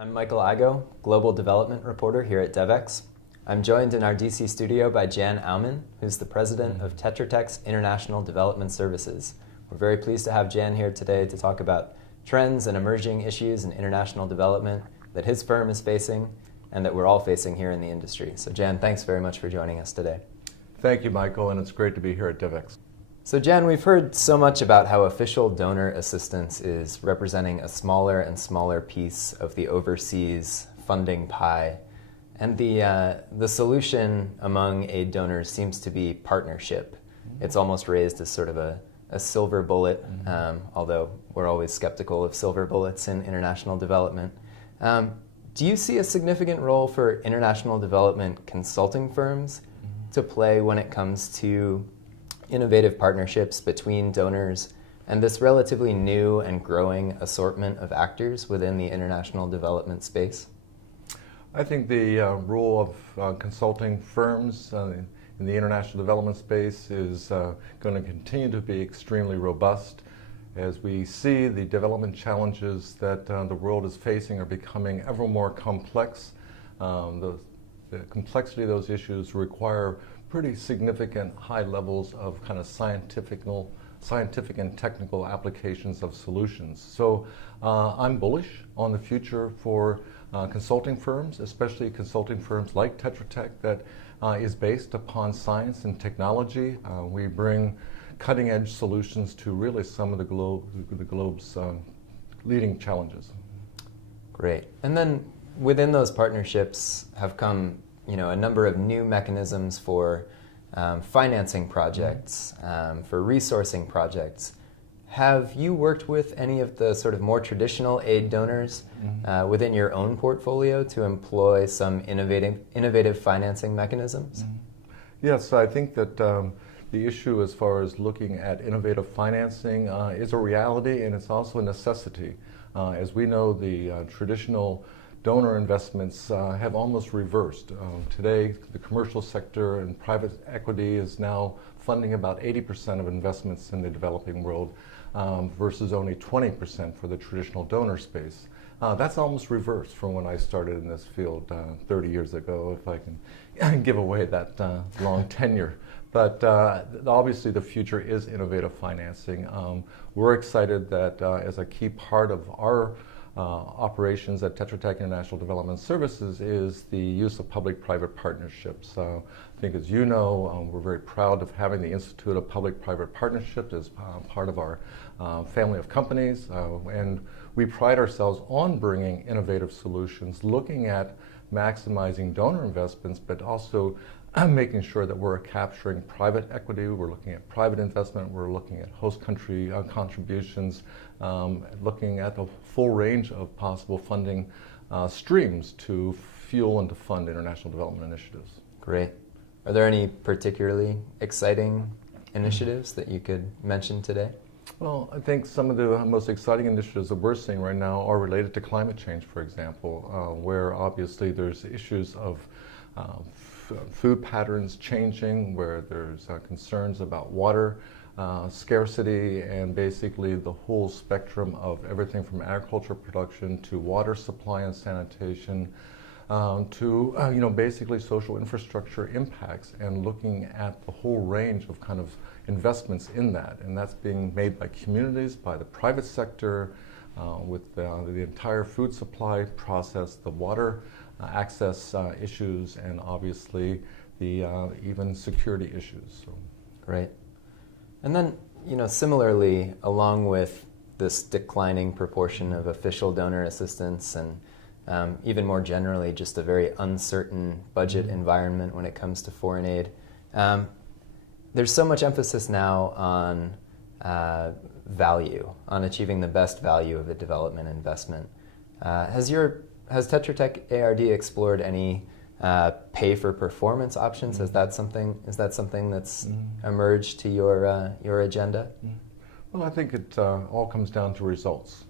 I'm Michael Igo, Global Development Reporter here at Devex. I'm joined in our DC studio by Jan Auman, who's the president of Tetra Tech's International Development Services. We're very pleased to have Jan here today to talk about trends and emerging issues in international development that his firm is facing and that we're all facing here in the industry. So Jan, thanks very much for joining us today. Thank you, Michael, and it's great to be here at Devex. So Jan, we've heard so much about how official donor assistance is representing a smaller and smaller piece of the overseas funding pie. And the solution among aid donors seems to be partnership. It's almost raised as sort of a silver bullet, although we're always skeptical of silver bullets in international development. Do you see a significant role for international development consulting firms to play when it comes to innovative partnerships between donors and this relatively new and growing assortment of actors within the international development space? I think the role of consulting firms in the international development space is going to continue to be extremely robust. As we see, the development challenges that the world is facing are becoming ever more complex. The complexity of those issues require pretty significant high levels of kind of scientific and technical applications of solutions. So I'm bullish on the future for consulting firms, especially consulting firms like Tetra Tech that is based upon science and technology. We bring cutting-edge solutions to really some of the globe's leading challenges. Great. And then within those partnerships have come a number of new mechanisms for financing projects, for resourcing projects. Have you worked with any of the sort of more traditional aid donors within your own portfolio to employ some innovative financing mechanisms? Yes, I think that the issue as far as looking at innovative financing is a reality, and it's also a necessity. As we know, the traditional donor investments have almost reversed. Today, the commercial sector and private equity is now funding about 80% of investments in the developing world versus only 20% for the traditional donor space. That's almost reversed from when I started in this field 30 years ago, if I can give away that long tenure. But obviously the future is innovative financing. We're excited that as a key part of our operations at Tetra Tech International Development Services is the use of public-private partnerships. I think, as you know, we're very proud of having the Institute of Public-Private Partnerships as part of our family of companies, and we pride ourselves on bringing innovative solutions, looking at maximizing donor investments, but also making sure that we're capturing private equity, we're looking at private investment, we're looking at host country contributions, looking at the full range of possible funding streams to fuel and to fund international development initiatives. Great. Are there any particularly exciting initiatives that you could mention today? Well, I think some of the most exciting initiatives that we're seeing right now are related to climate change, for example, where obviously there's issues of food patterns changing, where there's concerns about water scarcity, and basically the whole spectrum of everything from agriculture production to water supply and sanitation to basically social infrastructure impacts, and looking at the whole range of kind of investments in that. And that's being made by communities, by the private sector, with the entire food supply process, the water access issues, and obviously the even security issues. So. Great. And then, similarly, along with this declining proportion of official donor assistance and even more generally just a very uncertain budget environment when it comes to foreign aid, there's so much emphasis now on value, on achieving the best value of a development investment. Has Tetra Tech ARD explored any pay-for-performance options? Is that something that's emerged to your agenda? Well, I think it all comes down to results.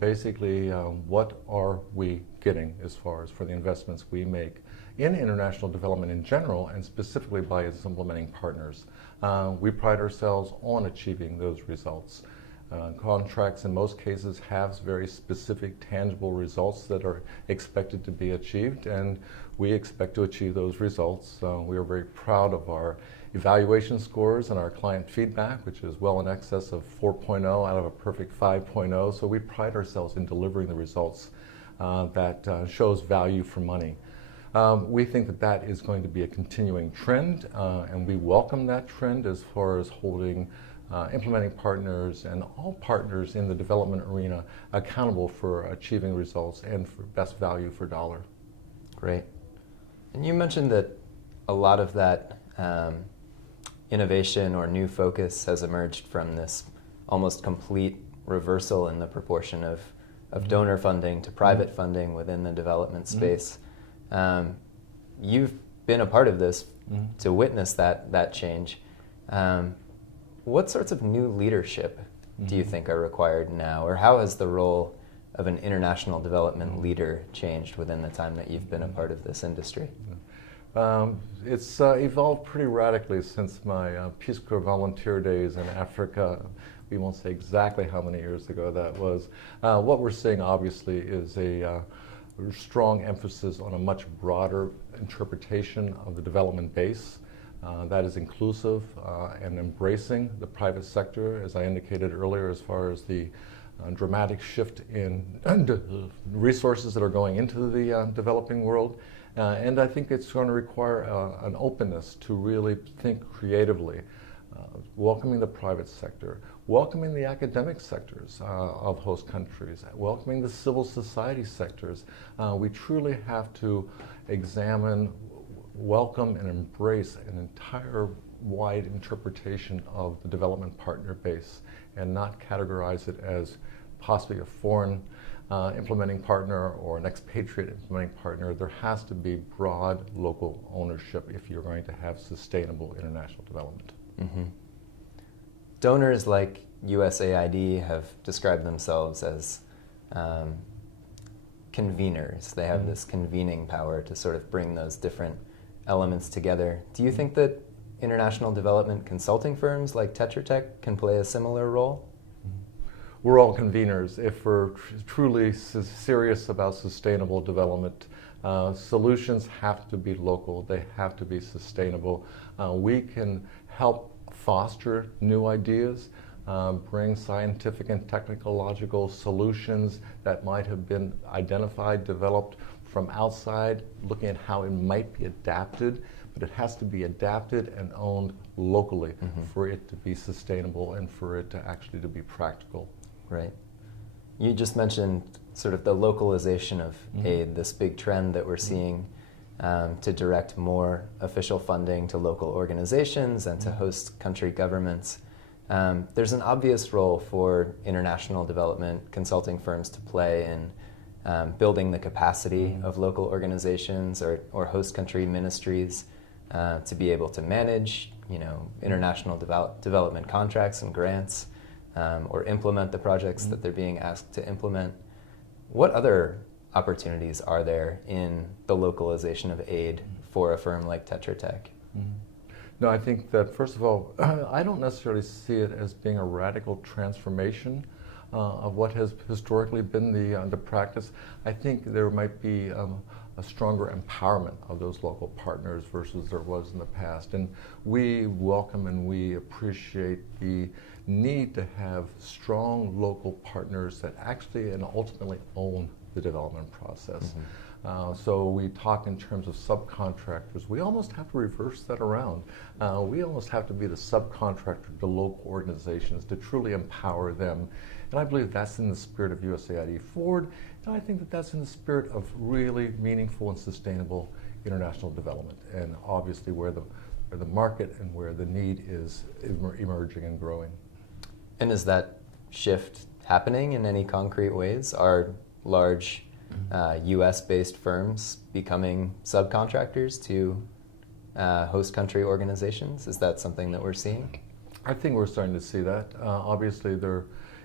Basically, what are we getting as far as for the investments we make in international development in general, and specifically by its implementing partners? We pride ourselves on achieving those results. Contracts in most cases have very specific, tangible results that are expected to be achieved, and we expect to achieve those results. We are very proud of our evaluation scores and our client feedback, which is well in excess of 4.0 out of a perfect 5.0. So we pride ourselves in delivering the results that shows value for money. We think that that is going to be a continuing trend, and we welcome that trend as far as holding implementing partners and all partners in the development arena accountable for achieving results and for best value for dollar. Great. And you mentioned that a lot of that innovation or new focus has emerged from this almost complete reversal in the proportion of donor funding to private funding within the development space. You've been a part of this to witness that change. What sorts of new leadership do you think are required now, or how has the role of an international development leader changed within the time that you've been a part of this industry? It's evolved pretty radically since my Peace Corps volunteer days in Africa. We won't say exactly how many years ago that was. What we're seeing obviously is a strong emphasis on a much broader interpretation of the development base. That is inclusive and embracing the private sector, as I indicated earlier, as far as the dramatic shift in resources that are going into the developing world. And I think it's going to require an openness to really think creatively, welcoming the private sector, welcoming the academic sectors of host countries, welcoming the civil society sectors. We truly have to examine, welcome, and embrace an entire wide interpretation of the development partner base and not categorize it as possibly a foreign implementing partner or an expatriate implementing partner. There has to be broad local ownership if you're going to have sustainable international development. Donors like USAID have described themselves as conveners. They have this convening power to sort of bring those different elements together. Do you think that international development consulting firms like Tetra Tech can play a similar role? We're all conveners if we're truly serious about sustainable development. Solutions have to be local, they have to be sustainable. We can help foster new ideas, bring scientific and technological solutions that might have been identified, developed from outside, looking at how it might be adapted, but it has to be adapted and owned locally for it to be sustainable and for it to actually to be practical. Right. You just mentioned sort of the localization of aid, this big trend that we're seeing to direct more official funding to local organizations and to host country governments. There's an obvious role for international development consulting firms to play in building the capacity of local organizations or host country ministries to be able to manage, international development contracts and grants, or implement the projects that they're being asked to implement. What other opportunities are there in the localization of aid for a firm like Tetra Tech? No, I think that, first of all, I don't necessarily see it as being a radical transformation of what has historically been the practice. I think there might be a stronger empowerment of those local partners versus there was in the past. And we welcome and we appreciate the need to have strong local partners that actually and ultimately own the development process. So we talk in terms of subcontractors. We almost have to reverse that around. We almost have to be the subcontractor to local organizations to truly empower them. And I believe that's in the spirit of USAID Forward, and I think that that's in the spirit of really meaningful and sustainable international development, and obviously where the market and where the need is emerging and growing. And is that shift happening in any concrete ways? Are large US-based firms becoming subcontractors to host country organizations? Is that something that we're seeing? I think we're starting to see that. Obviously, there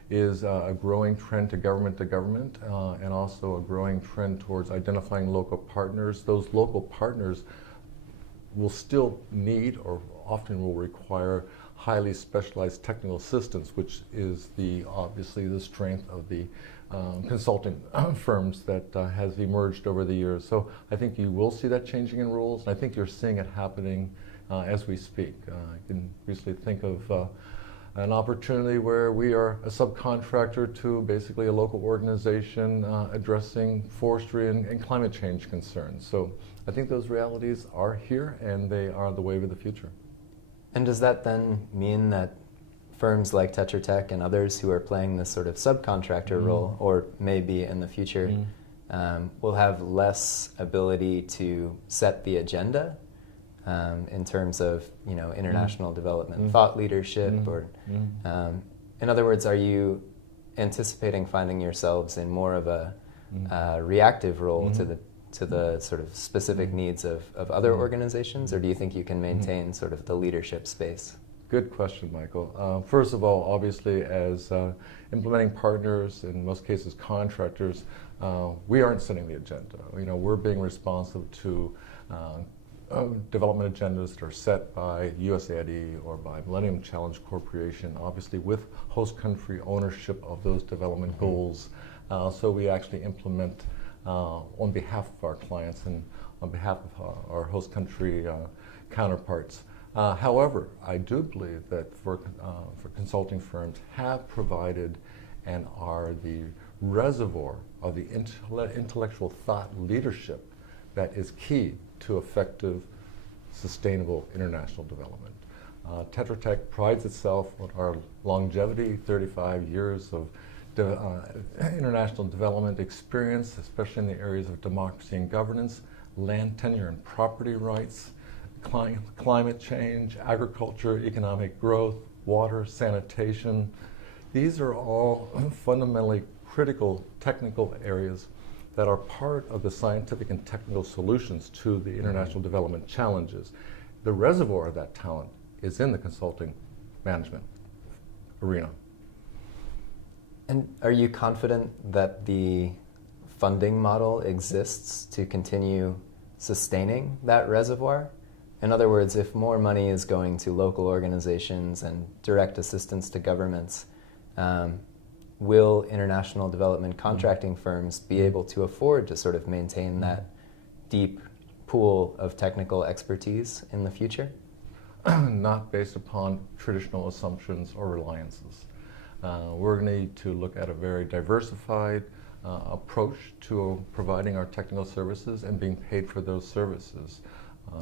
is a growing trend to government, and also a growing trend towards identifying local partners. Those local partners will still need or often will require highly specialized technical assistance, which is obviously the strength of the consulting firms that has emerged over the years. So I think you will see that changing in rules. I think you're seeing it happening as we speak. I can recently think of an opportunity where we are a subcontractor to basically a local organization addressing forestry and climate change concerns. So I think those realities are here, and they are the wave of the future. And does that then mean that firms like Tetra Tech and others who are playing this sort of subcontractor role, or maybe in the future, will have less ability to set the agenda in terms of international development, thought leadership, or in other words, are you anticipating finding yourselves in more of a reactive role to the sort of specific needs of other organizations, or do you think you can maintain sort of the leadership space? Good question, Michael. First of all, obviously, as implementing partners, in most cases contractors, we aren't setting the agenda. We're being responsive to development agendas that are set by USAID or by Millennium Challenge Corporation, obviously with host country ownership of those development goals. So we actually implement on behalf of our clients and on behalf of our host country counterparts. However, I do believe that for consulting firms have provided and are the reservoir of the intellectual thought leadership that is key to effective, sustainable international development. Tetra Tech prides itself on our longevity, 35 years of international development experience, especially in the areas of democracy and governance, land tenure and property rights, climate change, agriculture, economic growth, water, sanitation. These are all fundamentally critical technical areas that are part of the scientific and technical solutions to the international development challenges. The reservoir of that talent is in the consulting management arena. And are you confident that the funding model exists to continue sustaining that reservoir? In other words, if more money is going to local organizations and direct assistance to governments, will international development contracting firms be able to afford to sort of maintain that deep pool of technical expertise in the future? Not based upon traditional assumptions or reliances. We're going to need to look at a very diversified approach to providing our technical services and being paid for those services.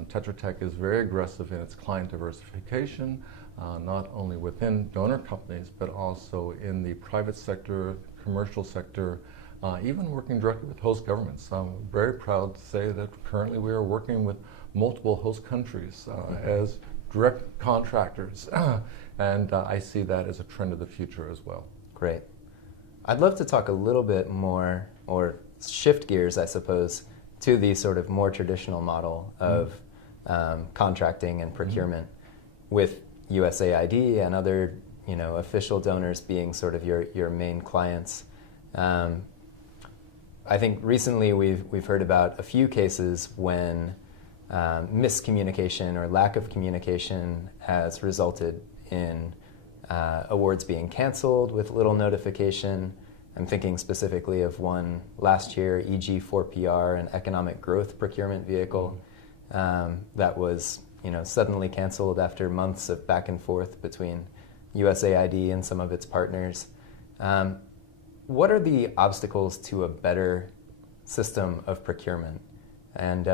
Tetra Tech is very aggressive in its client diversification, not only within donor companies, but also in the private sector, commercial sector, even working directly with host governments. I'm very proud to say that currently we are working with multiple host countries as direct contractors, and I see that as a trend of the future as well. Great. I'd love to talk a little bit more, or shift gears, I suppose, to the sort of more traditional model of contracting and procurement with USAID and other official donors being sort of your main clients. I think recently we've heard about a few cases when miscommunication or lack of communication has resulted in awards being canceled with little notification. I'm thinking specifically of one last year, EG4PR, an economic growth procurement vehicle that was suddenly canceled after months of back and forth between USAID and some of its partners. What are the obstacles to a better system of procurement? And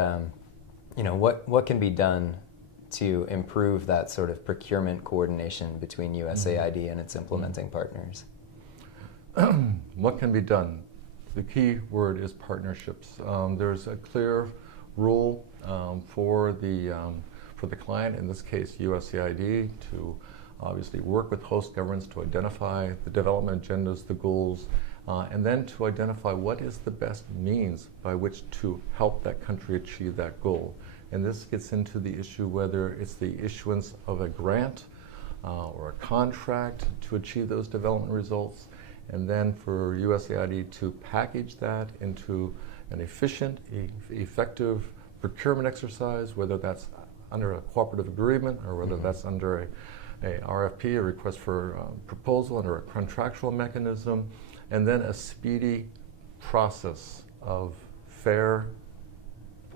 what can be done to improve that sort of procurement coordination between USAID and its implementing partners? What can be done? The key word is partnerships. There's a clear rule for the client, in this case USAID, to obviously work with host governments to identify the development agendas, the goals, and then to identify what is the best means by which to help that country achieve that goal. And this gets into the issue whether it's the issuance of a grant or a contract to achieve those development results, and then for USAID to package that into an efficient, effective procurement exercise, whether that's under a cooperative agreement or whether that's under a RFP, a request for proposal under a contractual mechanism, and then a speedy process of fair,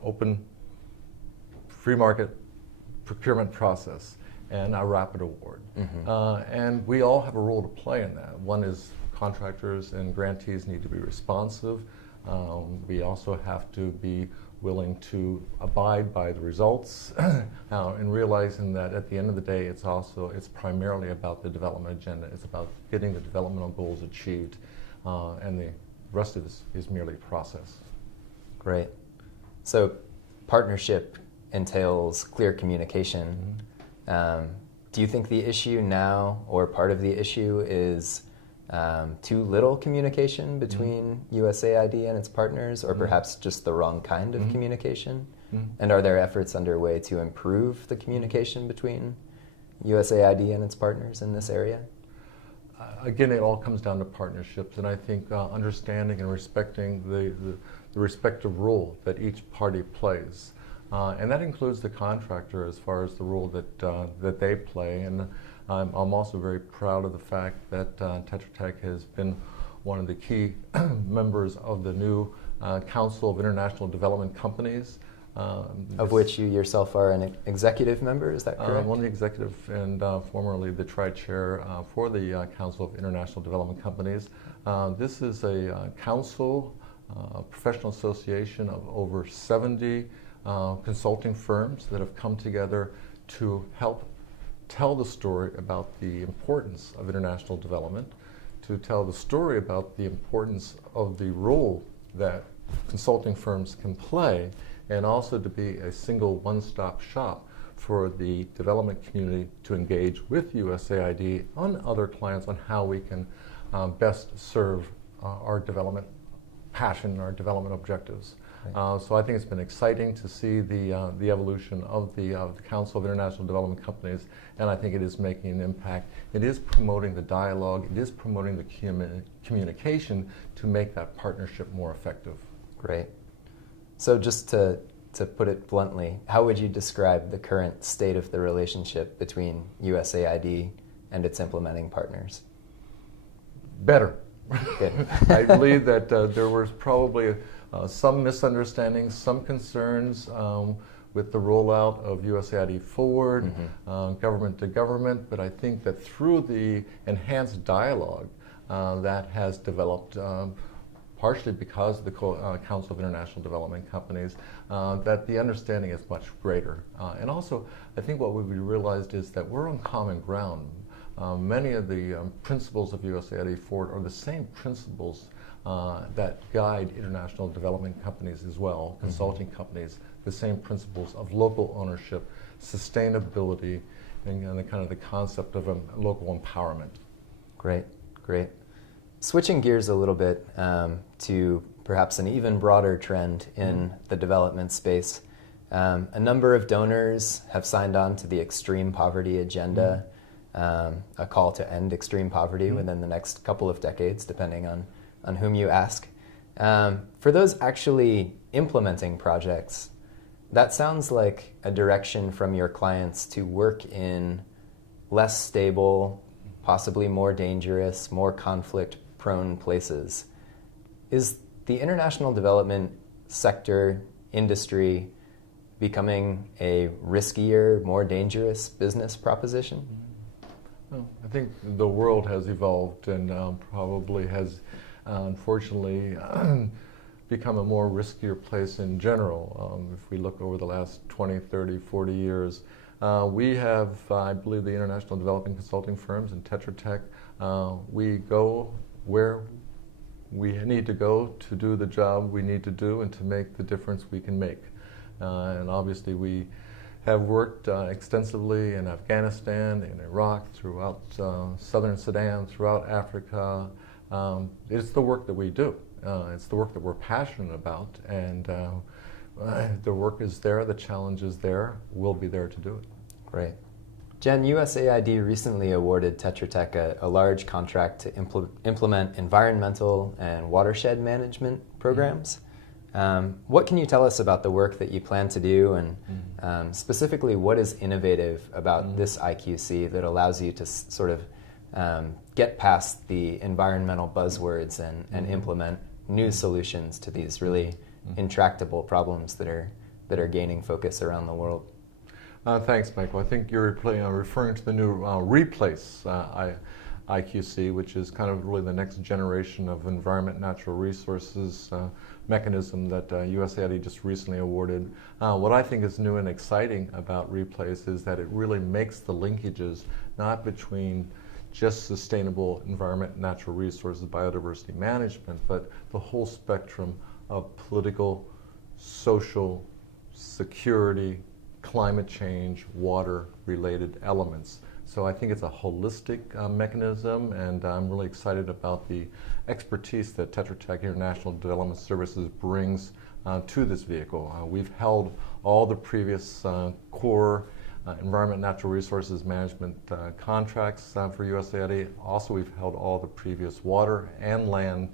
open, free market procurement process and a rapid award. And we all have a role to play in that. One is contractors and grantees need to be responsive. We also have to be willing to abide by the results and realizing that at the end of the day it's primarily about the development agenda. It's about getting the developmental goals achieved, and the rest of this is merely process. Great. So partnership entails clear communication. Do you think the issue now, or part of the issue, is too little communication between USAID and its partners, or perhaps just the wrong kind of communication? And are there efforts underway to improve the communication between USAID and its partners in this area? Again, it all comes down to partnerships, and I think understanding and respecting the respective role that each party plays. And that includes the contractor as far as the role that they play. And I'm also very proud of the fact that Tetra Tech has been one of the key members of the new Council of International Development Companies. Of which you yourself are an executive member, is that correct? One of the executive and formerly the tri-chair for the Council of International Development Companies. This is a council, professional association of over 70 consulting firms that have come together to help tell the story about the importance of international development, to tell the story about the importance of the role that consulting firms can play, and also to be a single one-stop shop for the development community to engage with USAID on other clients on how we can best serve our development passion, our development objectives. So I think it's been exciting to see the evolution of the Council of International Development Companies, and I think it is making an impact. It is promoting the dialogue, it is promoting the communication to make that partnership more effective. Great. So just to put it bluntly, how would you describe the current state of the relationship between USAID and its implementing partners? Better. Good. I believe that there was probably some misunderstandings, some concerns with the rollout of USAID Forward, government to government, but I think that through the enhanced dialogue that has developed, partially because of the Council of International Development Companies, that the understanding is much greater. And also, I think what we realized is that we're on common ground. Many of the principles of USAID Forward are the same principles that guide international development companies as well, consulting companies, the same principles of local ownership, sustainability, and the kind of the concept of local empowerment. Great, great. Switching gears a little bit to perhaps an even broader trend in the development space, a number of donors have signed on to the extreme poverty agenda, a call to end extreme poverty within the next couple of decades, depending on whom you ask. For those actually implementing projects, that sounds like a direction from your clients to work in less stable, possibly more dangerous, more conflict-prone places. Is the international development sector, industry, becoming a riskier, more dangerous business proposition? Well, I think the world has evolved and probably has unfortunately become a more riskier place in general. If we look over the last 20, 30, 40 years, we have, I believe, the international development consulting firms and Tetra Tech. We go where we need to go to do the job we need to do and to make the difference we can make. And obviously we have worked extensively in Afghanistan, in Iraq, throughout southern Sudan, throughout Africa. It's the work that we do. It's the work that we're passionate about, and the work is there, the challenge is there, we'll be there to do it. Great. Jen, USAID recently awarded Tetra Tech a large contract to implement environmental and watershed management programs. What can you tell us about the work that you plan to do, and specifically what is innovative about this IQC that allows you to sort of get past the environmental buzzwords and implement new solutions to these really intractable problems that are gaining focus around the world? Thanks, Michael. I think you're referring to the new Replace IQC, which is kind of really the next generation of environment natural resources mechanism that USAID just recently awarded. What I think is new and exciting about Replace is that it really makes the linkages not between just sustainable environment, natural resources, biodiversity management, but the whole spectrum of political, social, security, climate change, water-related elements. So I think it's a holistic mechanism, and I'm really excited about the expertise that Tetra Tech International Development Services brings to this vehicle. We've held all the previous core environment, natural resources management contracts for USAID. Also, we've held all the previous water and land.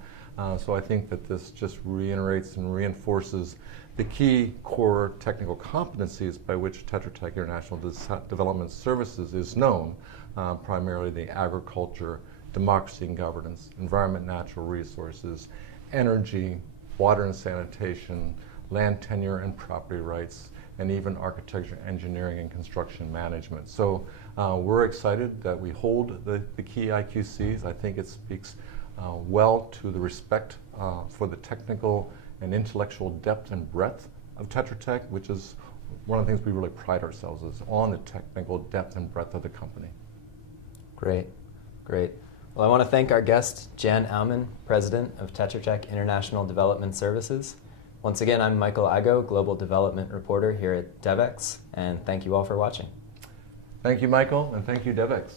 So I think that this just reiterates and reinforces the key core technical competencies by which Tetra Tech International Development Services is known, primarily the agriculture, democracy and governance, environment, natural resources, energy, water and sanitation, land tenure and property rights, and even architecture, engineering, and construction management. So we're excited that we hold the key IQCs. I think it speaks well to the respect for the technical and intellectual depth and breadth of Tetra Tech, which is one of the things we really pride ourselves is on the technical depth and breadth of the company. Great, great. Well, I want to thank our guest, Jan Auman, President of Tetra Tech International Development Services. Once again, I'm Michael Igo, Global Development Reporter here at Devex, and thank you all for watching. Thank you, Michael, and thank you, Devex.